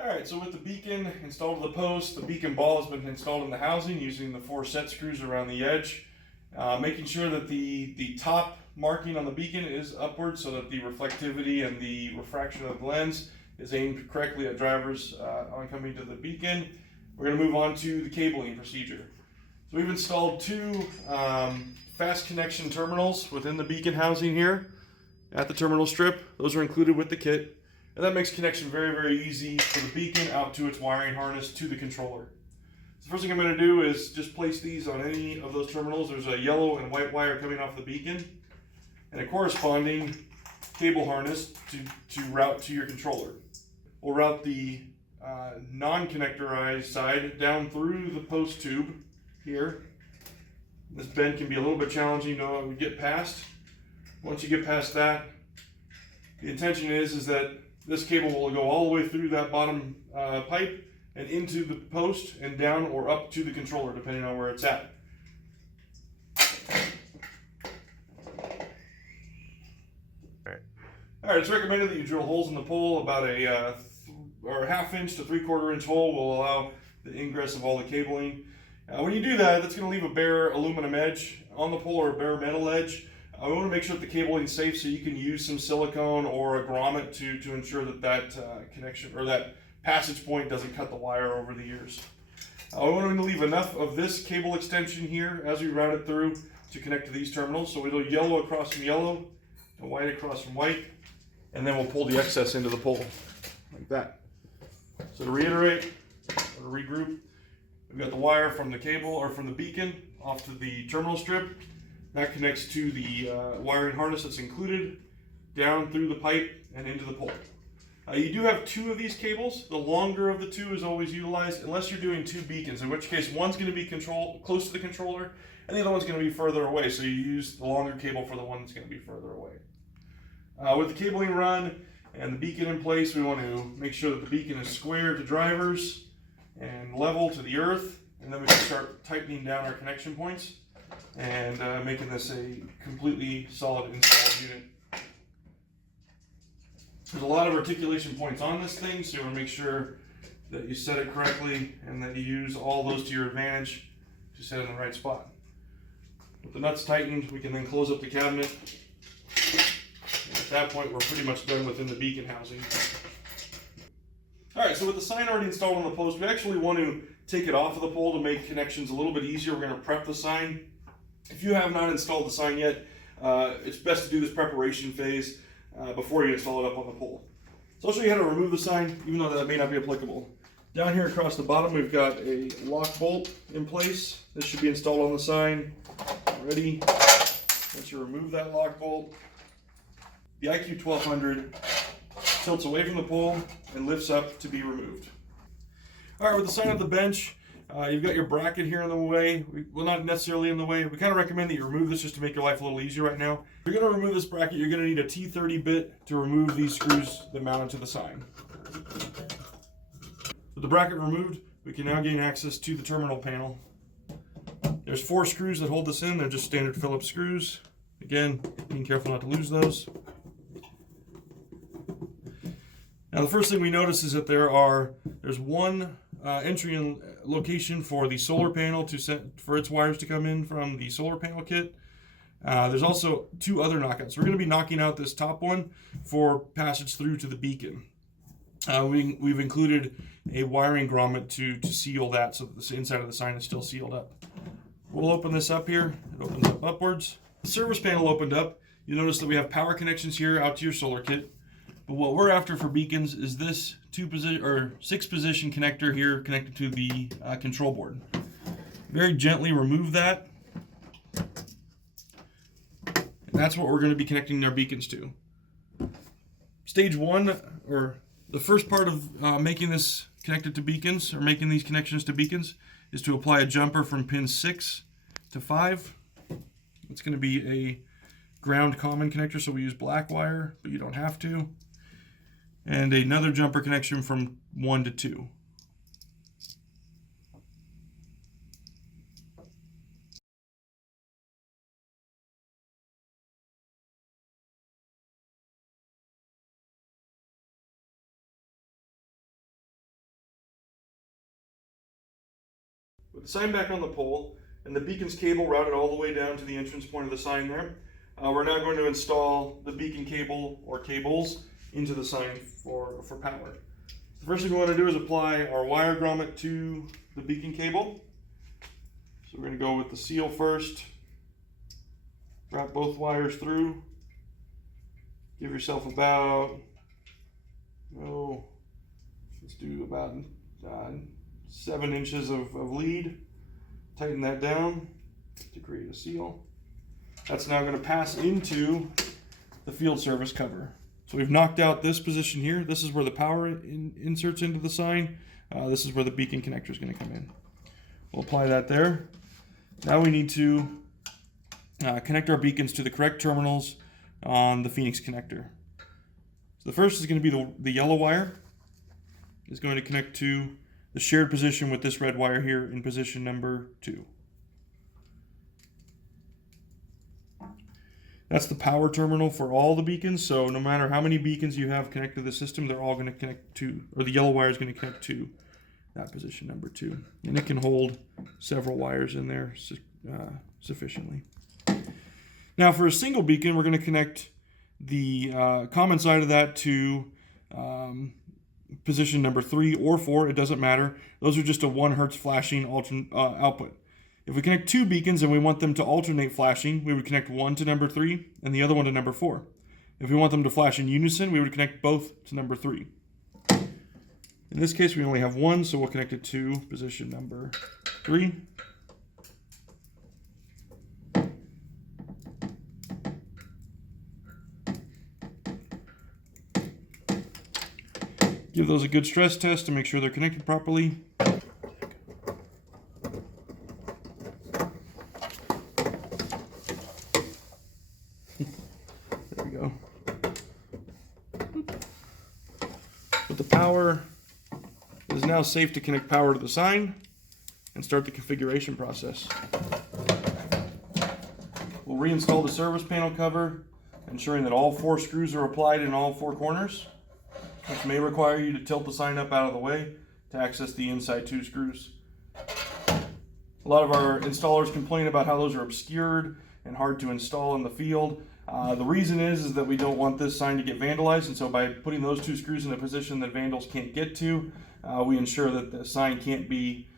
Alright, so with the beacon installed to the post, the beacon ball has been installed in the housing using the 4 set screws around the edge. Making sure that the top marking on the beacon is upward so that the reflectivity and the refraction of the lens is aimed correctly at drivers oncoming to the beacon. We're going to move on to the cabling procedure. So we've installed 2 fast connection terminals within the beacon housing here at the terminal strip. Those are included with the kit. And that makes connection very, very easy for the beacon out to its wiring harness to the controller. So the first thing I'm going to do is just place these on any of those terminals. There's a yellow and white wire coming off the beacon and a corresponding cable harness to route to your controller. We'll route the non-connectorized side down through the post tube here. This bend can be a little bit challenging to get past. Once you get past that, the intention is that this cable will go all the way through that bottom pipe and into the post and down or up to the controller, depending on where it's at. All right, it's recommended that you drill holes in the pole. About a ½ inch to 3/4 inch hole will allow the ingress of all the cabling. When you do that, that's going to leave a bare aluminum edge on the pole or a bare metal edge. We want to make sure that the cabling is safe, so you can use some silicone or a grommet to ensure that connection or that passage point doesn't cut the wire over the ears. We want to leave enough of this cable extension here as we route it through to connect to these terminals. So we'll do yellow across from yellow and white across from white, and then we'll pull the excess into the pole like that. So to reiterate or to regroup, we've got the wire from the cable or from the beacon off to the terminal strip. That connects to the wiring harness that's included, down through the pipe and into the pole. You do have 2 of these cables. The longer of the 2 is always utilized, unless you're doing 2 beacons, in which case one's going to be close to the controller, and the other one's going to be further away. So you use the longer cable for the one that's going to be further away. With the cabling run and the beacon in place, we want to make sure that the beacon is square to drivers and level to the earth, and then we can start tightening down our connection points and making this a completely solid installed unit. There's a lot of articulation points on this thing, so you want to make sure that you set it correctly and that you use all those to your advantage to set it in the right spot. With the nuts tightened, we can then close up the cabinet. And at that point, we're pretty much done within the beacon housing. Alright, so with the sign already installed on the post, we actually want to take it off of the pole to make connections a little bit easier. We're going to prep the sign. If you have not installed the sign yet, it's best to do this preparation phase before you install it up on the pole. So I'll show you how to remove the sign, even though that may not be applicable. Down here across the bottom, we've got a lock bolt in place. This should be installed on the sign. Ready. Once you remove that lock bolt, the IQ 1200 tilts away from the pole and lifts up to be removed. All right, with the sign at the bench, you've got your bracket here in the way. Well, not necessarily in the way. We kind of recommend that you remove this just to make your life a little easier right now. If you're going to remove this bracket, you're going to need a T30 bit to remove these screws that mount it to the sign. With the bracket removed, we can now gain access to the terminal panel. There's 4 screws that hold this in. They're just standard Phillips screws. Again, being careful not to lose those. Now the first thing we notice is that there's one entry and location for the solar panel for its wires to come in from the solar panel kit. There's also 2 other knockouts. We're going to be knocking out this top one for passage through to the beacon. We've included a wiring grommet to seal that so that the inside of the sign is still sealed up. We'll open this up here. It opens up upwards. The service panel opened up. You notice that we have power connections here out to your solar kit. But what we're after for beacons is this 6-position connector here connected to the control board. Very gently remove that. And that's what we're going to be connecting our beacons to. Stage 1, or the first part of making this connected to beacons, or making these connections to beacons, is to apply a jumper from pin 6 to 5. It's going to be a ground common connector, so we use black wire, but you don't have to. And another jumper connection from 1 to 2. With the sign back on the pole and the beacon's cable routed all the way down to the entrance point of the sign there, we're now going to install the beacon cable or cables into the sign for power. The first thing we want to do is apply our wire grommet to the beacon cable. So we're going to go with the seal first, wrap both wires through, give yourself about, let's do about 7 inches of lead, tighten that down to create a seal. That's now going to pass into the field service cover. So we've knocked out this position here. This is where the power inserts into the sign. This is where the beacon connector is going to come in. We'll apply that there. Now we need to connect our beacons to the correct terminals on the Phoenix connector. So the first is going to be the yellow wire. Is going to connect to the shared position with this red wire here in position number 2. That's the power terminal for all the beacons, so no matter how many beacons you have connected to the system, they're all going to connect to, or the yellow wire is going to connect to that position number 2. And it can hold several wires in there sufficiently. Now for a single beacon, we're going to connect the common side of that to position number 3 or 4, it doesn't matter. Those are just a 1 hertz flashing output. If we connect 2 beacons and we want them to alternate flashing, we would connect one to number 3 and the other one to number 4. If we want them to flash in unison, we would connect both to number 3. In this case, we only have one, so we'll connect it to position number 3. Give those a good stress test to make sure they're connected properly. There we go. With the power, it is now safe to connect power to the sign and start the configuration process. We'll reinstall the service panel cover, ensuring that all 4 screws are applied in all 4 corners, which may require you to tilt the sign up out of the way to access the inside 2 screws. A lot of our installers complain about how those are obscured and hard to install in the field. The reason is that we don't want this sign to get vandalized, and so by putting those 2 screws in a position that vandals can't get to, we ensure that the sign can't be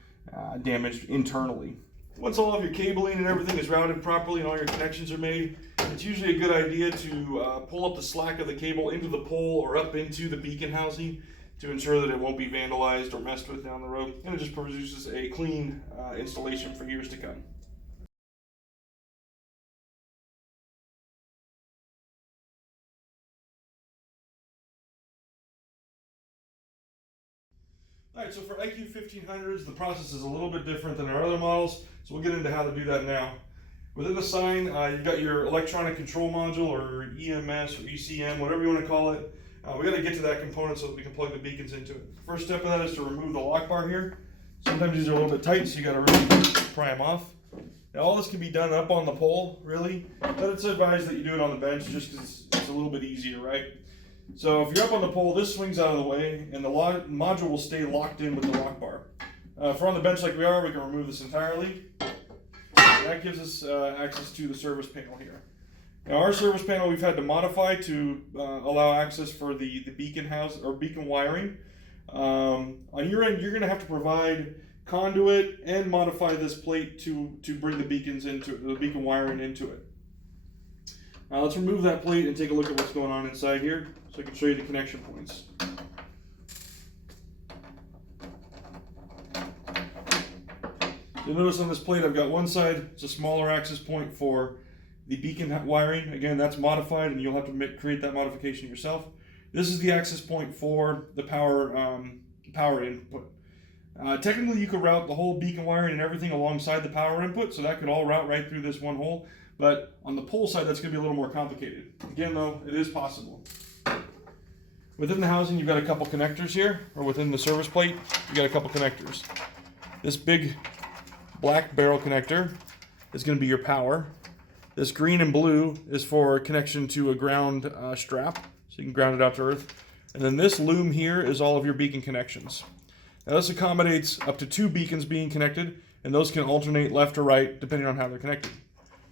damaged internally. Once all of your cabling and everything is routed properly and all your connections are made, it's usually a good idea to pull up the slack of the cable into the pole or up into the beacon housing to ensure that it won't be vandalized or messed with down the road, and it just produces a clean installation for years to come. Alright, so for IQ 1500s, the process is a little bit different than our other models, so we'll get into how to do that now. Within the sign, you've got your electronic control module, or EMS, or ECM, whatever you want to call it. We got to get to that component so that we can plug the beacons into it. The first step of that is to remove the lock bar here. Sometimes these are a little bit tight, so you got to really pry them off. Now all this can be done up on the pole, really, but it's advised that you do it on the bench just because it's a little bit easier, right? So if you're up on the pole, this swings out of the way, and the module will stay locked in with the lock bar. If we're on the bench like we are, we can remove this entirely. That gives us access to the service panel here. Now our service panel we've had to modify to allow access for the beacon house or beacon wiring. On your end, you're going to have to provide conduit and modify this plate to bring the beacons into it, the beacon wiring into it. Now let's remove that plate and take a look at what's going on inside here so I can show you the connection points. You'll notice on this plate I've got one side, it's a smaller access point for the beacon wiring. Again, that's modified and you'll have to create that modification yourself. This is the access point for the power input. Technically you could route the whole beacon wiring and everything alongside the power input, so that could all route right through this one hole. But on the pole side, that's going to be a little more complicated. Again though, it is possible. Within the housing, you've got a couple connectors here, or within the service plate, you've got a couple connectors. This big black barrel connector is going to be your power. This green and blue is for connection to a ground strap, so you can ground it out to earth. And then this loom here is all of your beacon connections. Now this accommodates up to 2 beacons being connected, and those can alternate left or right depending on how they're connected.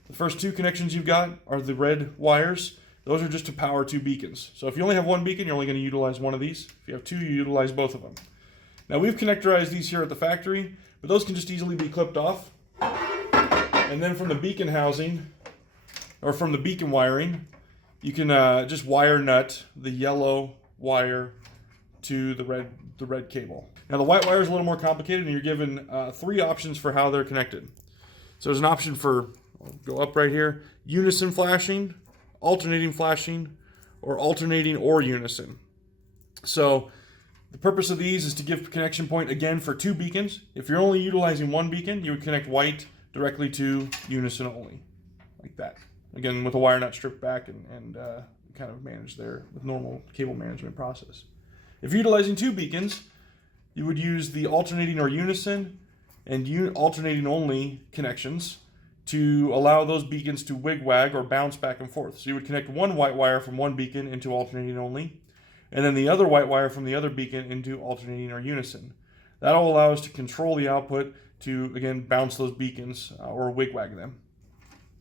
The first two connections you've got are the red wires. Those are just to power two beacons. So if you only have one beacon, you're only going to utilize one of these. If you have two, you utilize both of them. Now we've connectorized these here at the factory, but those can just easily be clipped off. And then from the beacon housing, or from the beacon wiring, you can just wire nut the yellow wire to the red cable. Now the white wire is a little more complicated, and you're given 3 options for how they're connected. So there's an option for, I'll go up right here, unison flashing, alternating flashing, or alternating or unison. So the purpose of these is to give connection point, again, for 2 beacons. If you're only utilizing 1 beacon, you would connect white directly to unison only, like that. Again, with a wire nut stripped back and kind of managed there with normal cable management process. If you're utilizing 2 beacons, you would use the alternating or unison and alternating only connections to allow those beacons to wig-wag or bounce back and forth. So you would connect one white wire from one beacon into alternating only, and then the other white wire from the other beacon into alternating or unison. That'll allow us to control the output to, again, bounce those beacons or wig-wag them.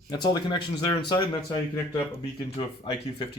That's all the connections there inside, and that's how you connect up a beacon to an IQ15.